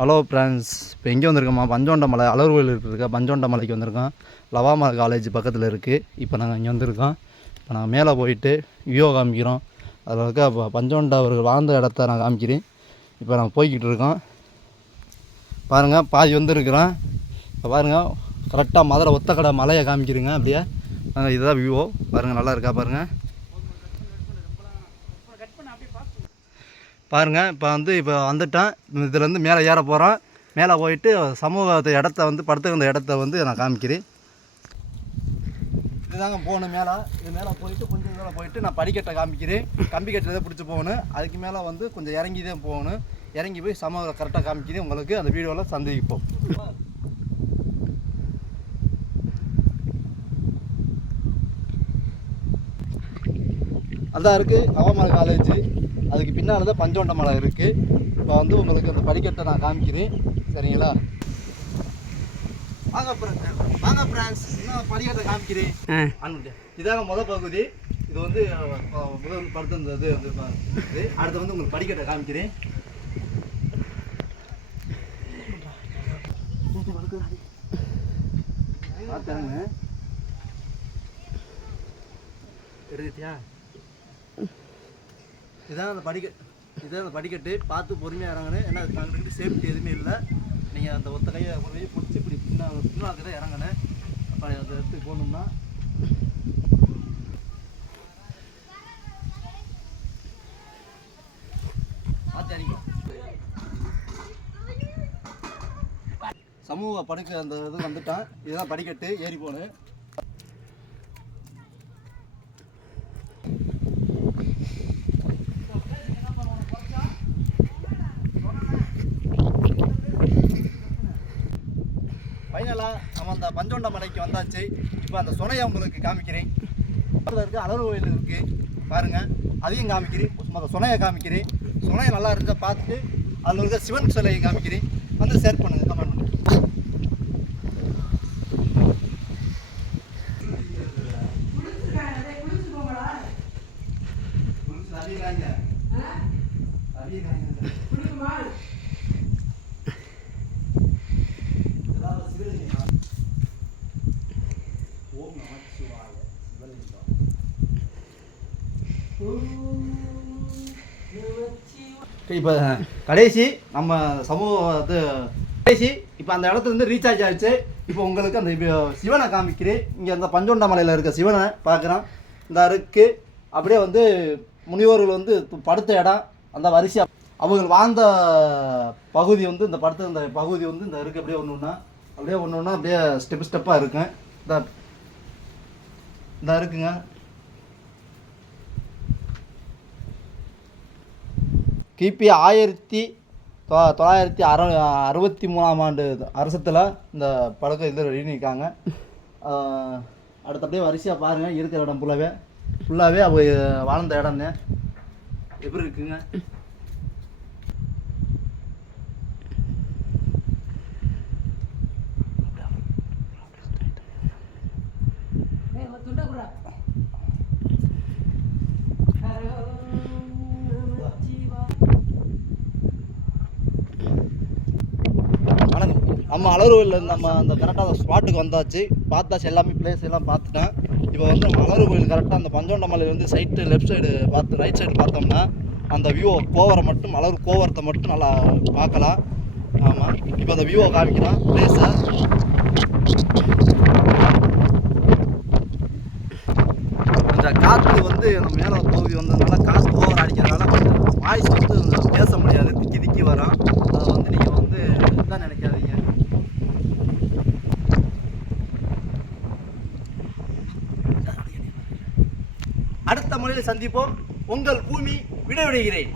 Hello friends, இப்போ எங்கே வந்திருக்கோம்மா? பஞ்சோண்ட மலை, அலர் கோயில் இருக்க பஞ்சோண்ட மலைக்கு வந்திருக்கோம். லவாமா காலேஜ் பக்கத்தில் இருக்குது. இப்போ நாங்கள் இங்கே வந்திருக்கோம். இப்போ நாங்கள் மேலே போயிட்டு வியூ காமிக்கிறோம். அதில் இருக்க பஞ்சோண்ட அவர்கள் வாழ்ந்த இடத்த நான் காமிக்கிறேன். இப்போ நாங்கள் போய்கிட்டு இருக்கோம். பாருங்கள், பாதி வந்துருக்குறோம். இப்போ பாருங்கள், கரெக்டாக மதுரை ஒத்தக்கடை மலையை காமிக்கிறேங்க. அப்படியே இதுதான் வியூ. பாருங்கள், நல்லா இருக்கா பாருங்கள். பாருங்கள், இப்போ வந்துட்டேன். இதுலேருந்து மேலே ஏற போகிறோம். மேலே போயிட்டு சமூகத்தை இடத்த படுத்துக்கிற இடத்த நான் காமிக்கிறேன். இதுதாங்க போகணும் மேலே. இது மேலே போயிட்டு கொஞ்சம் இதில் போயிட்டு நான் படிக்கட்டை காமிக்கிறேன். கம்பி கட்டை பிடிச்சி போகணும். அதுக்கு மேலே கொஞ்சம் இறங்கி தான் போகணும். இறங்கி போய் சமூகத்தை கரெக்டாக காமிக்கிறேன். உங்களுக்கு அந்த வீடியோவில் சந்திப்போம். அதான் இருக்குது லவாமா காலேஜ். அதுக்கு பின்னால் தான் பஞ்சோண்ட மலை இருக்குது. இப்போ உங்களுக்கு அந்த படிக்கட்டை நான் காமிக்கிறேன். சரிங்களா? வாங்க ஃப்ரெண்ட்ஸ், இன்னும் படிக்கட்டை காமிக்கிறேன். இதாங்க முதல் பகுதி. இது முதல் படுத்துறது அடுத்து உங்களுக்கு படிக்கட்டை காமிக்கிறேன். பார்த்தாங்க தெரிஞ்சிட்டியா? இதான் அந்த படிக்கட்டு. பார்த்து பொறுமையாக இறங்கணும். ஏன்னா அங்கிட்டு சேஃப்டி எதுவுமே இல்லை. நீங்கள் அந்த ஒத்த கையை போய் பிடிச்சி இப்படி பின்னாக்கு தான் இறங்கணும். அப்போ அந்த இடத்துக்கு போகணும்னா பார்த்து இறங்கும். சமூக படுக்க அந்த இது வந்துட்டான். இதுதான் படிக்கட்டு. ஏறி போகணும். ஃபைனலாக நம்ம அந்த பஞ்சோண்ட மலைக்கு வந்தாச்சு. இப்போ அந்த சுனையை உங்களுக்கு காமிக்கிறேன். பக்கத்தில் இருக்குது அலர் கோயில் இருக்குது. பாருங்கள், அதையும் காமிக்கிறேன். அந்த சுனையை காமிக்கிறேன். சுனையை நல்லா இருந்தால் பார்த்துட்டு அதில் இருக்க சிவன் சிலையும் காமிக்கிறேன். ஷேர் பண்ணுங்கள், கமெண்ட் பண்ணுங்கள். இப்போ கடைசி நம்ம கடைசி இப்போ அந்த இடத்துல ரீசார்ஜ் ஆகிடுச்சு. இப்போ உங்களுக்கு அந்த சிவனை காமிக்கிறேன். இங்கே அந்த பஞ்சோண்ட மலையில் இருக்க சிவனை பார்க்குறோம். இந்த இருக்குது அப்படியே முனிவர்கள் படுத்த இடம். அந்த வரிசையாக அவங்க வாழ்ந்த பகுதி இந்த படுத்த இந்த பகுதி இந்த இருக்குது. அப்படியே ஒன்று ஒன்றா அப்படியே ஸ்டெப்பாக இருக்கும். இந்த இருக்குங்க. கிபி 1963ஆம் ஆண்டு வருஷத்தில் இந்த பழக்கம் இதில் எழுதியிருக்காங்க. அடுத்த அப்படியே வரிசையாக பாருங்கள். இருக்கிற இடம் ஃபுல்லாகவே அவங்க வாழ்ந்த இடம்னு எப்படி இருக்குங்க. நம்ம அலர் கோயிலில் நம்ம அந்த கரெக்டாக அந்த ஸ்பாட்டுக்கு வந்தாச்சு. பார்த்தாச்சு, எல்லாமே பிளேஸ் எல்லாம் பார்த்துட்டேன். இப்போ நம்ம அலர் கோயில் கரெக்டாக அந்த பஞ்சோண்ட மலை சைட்டு லெஃப்ட் சைடு பார்த்து ரைட் சைடு பார்த்தோம்னா அந்த வியூவை அலர் கோவரத்தை மட்டும் நல்லா பார்க்கலாம். ஆமாம், இப்போ அந்த வியூவை காமிக்கலாம் பிளேஸை. இந்த காற்று நம்ம மேலே பகுதி வந்ததுனால காற்று ஓவர் அடிக்கிறதுனால வாய்ஸ் பேச முடியாது, திக்கி வரும். அதை நீங்கள் இதுதான் நினைக்காதீங்க. அடுத்த முறையில் சந்திப்போம். உங்கள் பூமி விடைபெறுகிறேன்.